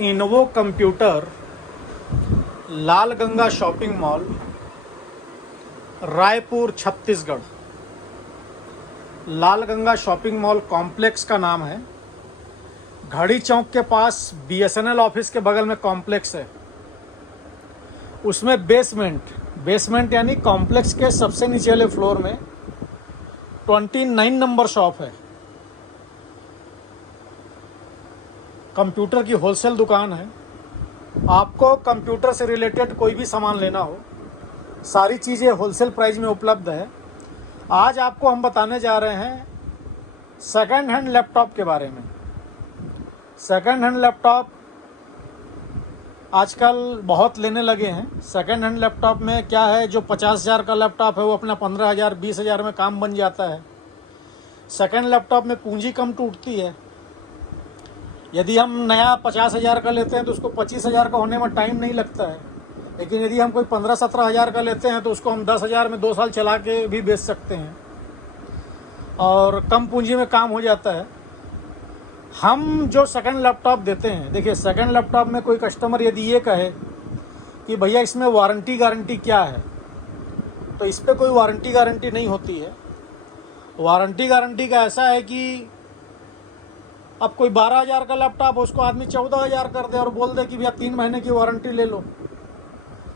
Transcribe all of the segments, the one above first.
इनोवो computer, लाल Ganga shopping mall, Raipur Chhattisgarh. लाल Ganga shopping mall complex का नाम है। घड़ी चौक के पास बीएसएनएल ऑफिस के बगल में कॉम्प्लेक्स है। उसमें बेसमेंट यानी कॉम्प्लेक्स के सबसे नीचे वाले फ्लोर में 29 नंबर शॉप है। कंप्यूटर की होलसेल दुकान है। आपको कंप्यूटर से रिलेटेड कोई भी सामान लेना हो, सारी चीज़ें होलसेल प्राइस में उपलब्ध है। आज आपको हम बताने जा रहे हैं सेकंड हैंड लैपटॉप के बारे में। सेकंड हैंड लैपटॉप आजकल बहुत लेने लगे हैं। सेकंड हैंड लैपटॉप में क्या है, जो 50,000 का लैपटॉप है वो अपना 15,000 20,000 में काम बन जाता है। सेकंड लैपटॉप में पूंजी कम टूटती है। यदि हम नया 50,000 का लेते हैं तो उसको 25,000 का होने में टाइम नहीं लगता है। लेकिन यदि हम कोई 15-17,000 का लेते हैं तो उसको हम 10,000 में 2 साल चला के भी बेच सकते हैं और कम पूंजी में काम हो जाता है। हम जो सेकंड लैपटॉप देते हैं, देखिए सेकंड लैपटॉप में कोई कस्टमर यदि ये कहे कि भैया इसमें वारंटी गारंटी क्या है, तो इस पर कोई वारंटी गारंटी नहीं होती है। वारंटी गारंटी का ऐसा है कि अब कोई 12,000 का लैपटॉप उसको आदमी 14,000 कर दे और बोल दे कि भैया 3 महीने की वारंटी ले लो,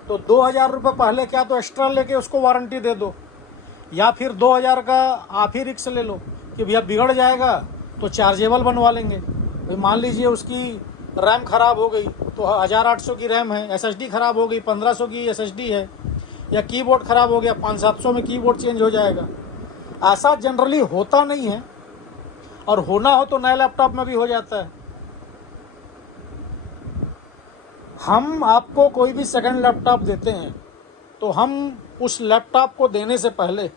तो 2,000 रुपये पहले क्या तो एक्स्ट्रा लेके उसको वारंटी दे दो, या फिर 2,000 का आप ही रिक्स ले लो कि भैया बिगड़ जाएगा तो चार्जेबल बनवा लेंगे। भाई मान लीजिए उसकी रैम ख़राब हो गई तो 1800 की रैम है, एसएसडी ख़राब हो गई 1500 की एसएसडी है, या कीबोर्ड ख़राब हो गया 500-700 में कीबोर्ड चेंज हो जाएगा। ऐसा जनरली होता नहीं है, और होना हो तो नए लैपटॉप में भी हो जाता है। हम आपको कोई भी सेकंड लैपटॉप देते हैं तो हम उस लैपटॉप को देने से पहले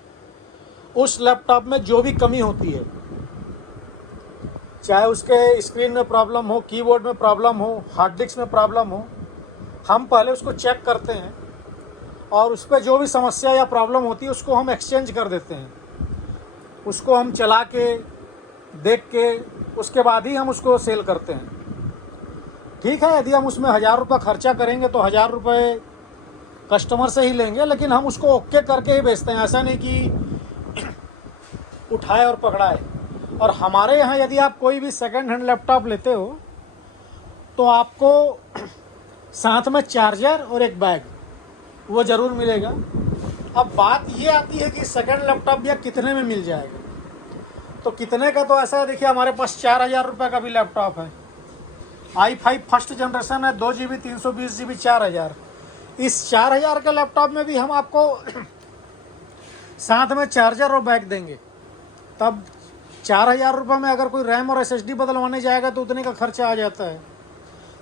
उस लैपटॉप में जो भी कमी होती है, चाहे उसके स्क्रीन में प्रॉब्लम हो, कीबोर्ड में प्रॉब्लम हो, हार्ड डिस्क में प्रॉब्लम हो, हम पहले उसको चेक करते हैं और उस पर जो भी समस्या या प्रॉब्लम होती है उसको हम एक्सचेंज कर देते हैं। उसको हम चला के देख के उसके बाद ही हम उसको सेल करते हैं। ठीक है, यदि हम उसमें 1,000 रुपये खर्चा करेंगे तो 1,000 रुपये कस्टमर से ही लेंगे, लेकिन हम उसको ओके करके ही बेचते हैं। ऐसा नहीं कि उठाए और पकड़ाए। और हमारे यहाँ यदि आप कोई भी सेकंड हैंड लैपटॉप लेते हो तो आपको साथ में चार्जर और एक बैग वो ज़रूर मिलेगा। अब बात ये आती है कि सेकंड लैपटॉप या कितने में मिल जाएगा, तो कितने का तो ऐसा है, देखिए हमारे पास 4,000 रुपये का भी लैपटॉप है। i5 फर्स्ट जनरेशन है, 2 GB 320 GB 4,000। इस 4,000 के लैपटॉप में भी हम आपको साथ में चार्जर और बैग देंगे। तब 4,000 रुपये में अगर कोई रैम और एसएसडी बदलवाने जाएगा तो उतने का खर्चा आ जाता है।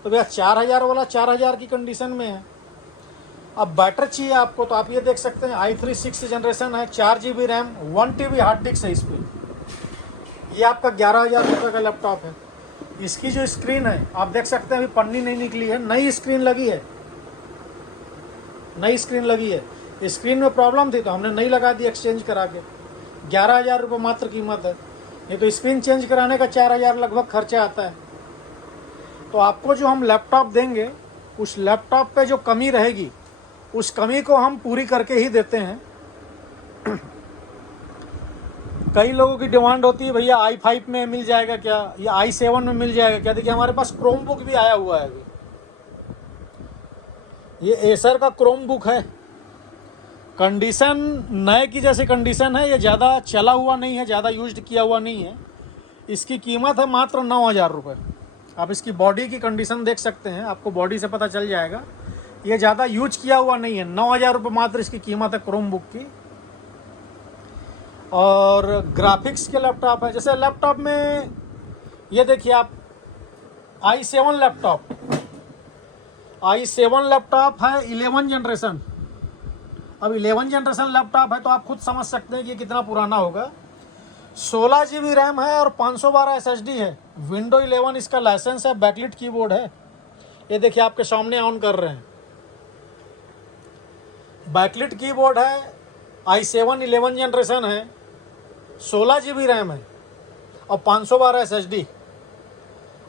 तो भैया 4,000 वाला 4,000 की कंडीशन में है। अब बैटरी चाहिए आपको तो आप ये देख सकते हैं i3 6 जनरेशन है, 4 GB RAM, 1 TB hard disk है इस पर। ये आपका 11,000 रुपये का लैपटॉप है। इसकी जो स्क्रीन है आप देख सकते हैं अभी पन्नी नहीं निकली है, नई स्क्रीन लगी है। नई स्क्रीन लगी है। स्क्रीन में प्रॉब्लम थी तो हमने नई लगा दी एक्सचेंज करा के। 11,000 रुपये मात्र कीमत है। नहीं तो स्क्रीन चेंज कराने का 4,000 लगभग खर्चा आता है। तो आपको जो हम लैपटॉप देंगे उस लैपटॉप पे जो कमी रहेगी उस कमी को हम पूरी करके ही देते हैं। कई लोगों की डिमांड होती है भैया i5 में मिल जाएगा क्या, या i7 में मिल जाएगा क्या। देखिए हमारे पास क्रोम बुक भी आया हुआ है अभी। ये एसर का क्रोम बुक है। कंडीशन नए की जैसी कंडीशन है, ये ज़्यादा चला हुआ नहीं है, ज़्यादा यूज्ड किया हुआ नहीं है। इसकी कीमत है मात्र 9,000 रुपये। आप इसकी बॉडी की कंडीशन देख सकते हैं, आपको बॉडी से पता चल जाएगा। ये ज़्यादा यूज किया हुआ नहीं है। 9,000 रुपये मात्र इसकी कीमत है क्रोम बुक की। और ग्राफिक्स के लैपटॉप है, जैसे लैपटॉप में ये देखिए आप i7 लैपटॉप है 11 जनरेशन। अब 11 जनरेशन लैपटॉप है तो आप खुद समझ सकते हैं कि कितना पुराना होगा। 16 GB रैम है और 512 एसएसडी है। विंडो 11 इसका लाइसेंस है, बैकलिट कीबोर्ड है। ये देखिए आपके सामने ऑन कर रहे हैं, बैकलिट कीबोर्ड है, i7 11 जनरेशन है, 16 GB रैम है और 512 एसएसडी।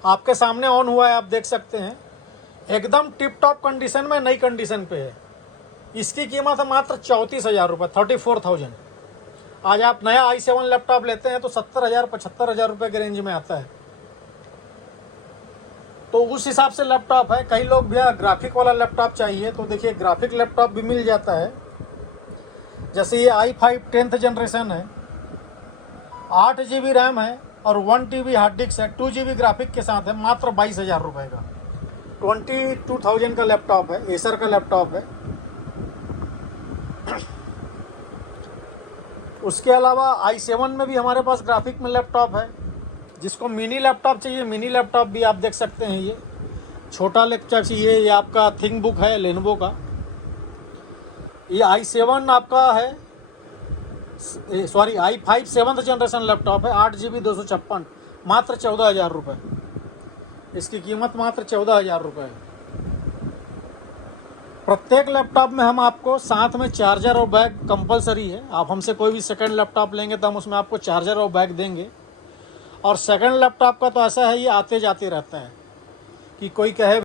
आपके सामने ऑन हुआ है, आप देख सकते हैं, एकदम टिप टॉप कंडीशन में, नई कंडीशन पे है। इसकी कीमत है मात्र 34,000 रुपये, 34,000। आज आप नया i7 लैपटॉप लेते हैं तो 70,000 75,000 रुपये के रेंज में आता है। तो उस हिसाब से लैपटॉप है। कई लोग भैया ग्राफिक वाला लैपटॉप चाहिए, तो देखिए ग्राफिक लैपटॉप भी मिल जाता है। जैसे ये i5 10th जनरेशन है, 8 GB रैम है और 1 TB हार्ड डिस्क है, 2 GB ग्राफिक के साथ है, मात्र 22,000 रुपये का। 22,000 का लैपटॉप है, एसर का लैपटॉप है। उसके अलावा i7 में भी हमारे पास ग्राफिक में लैपटॉप है। जिसको मिनी लैपटॉप चाहिए, मिनी लैपटॉप भी आप देख सकते हैं। ये छोटा लैपटॉप चाहिए, ये आपका थिंक बुक है लेनोवो का। ये i7 आपका है, sorry i5 7th generation laptop है, 8 GB 256, मात्र 14,000 रुपये। इसकी कीमत मात्र 14,000 रुपये है। प्रत्येक लैपटॉप में हम आपको साथ में चार्जर और बैग कंपलसरी है। आप हमसे कोई भी सेकंड लैपटॉप लेंगे तो हम उसमें आपको चार्जर और बैग देंगे। और सेकंड लैपटॉप का तो ऐसा है, ये आते जाते रहता है कि कोई कहे